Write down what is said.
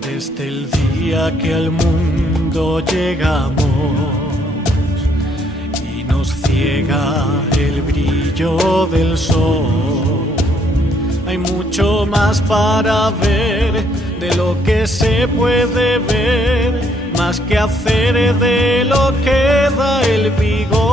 Desde el día que al mundo llegamos y nos ciega el brillo del sol, hay mucho más para ver de lo que se puede ver, más que hacer de lo que da el vigor.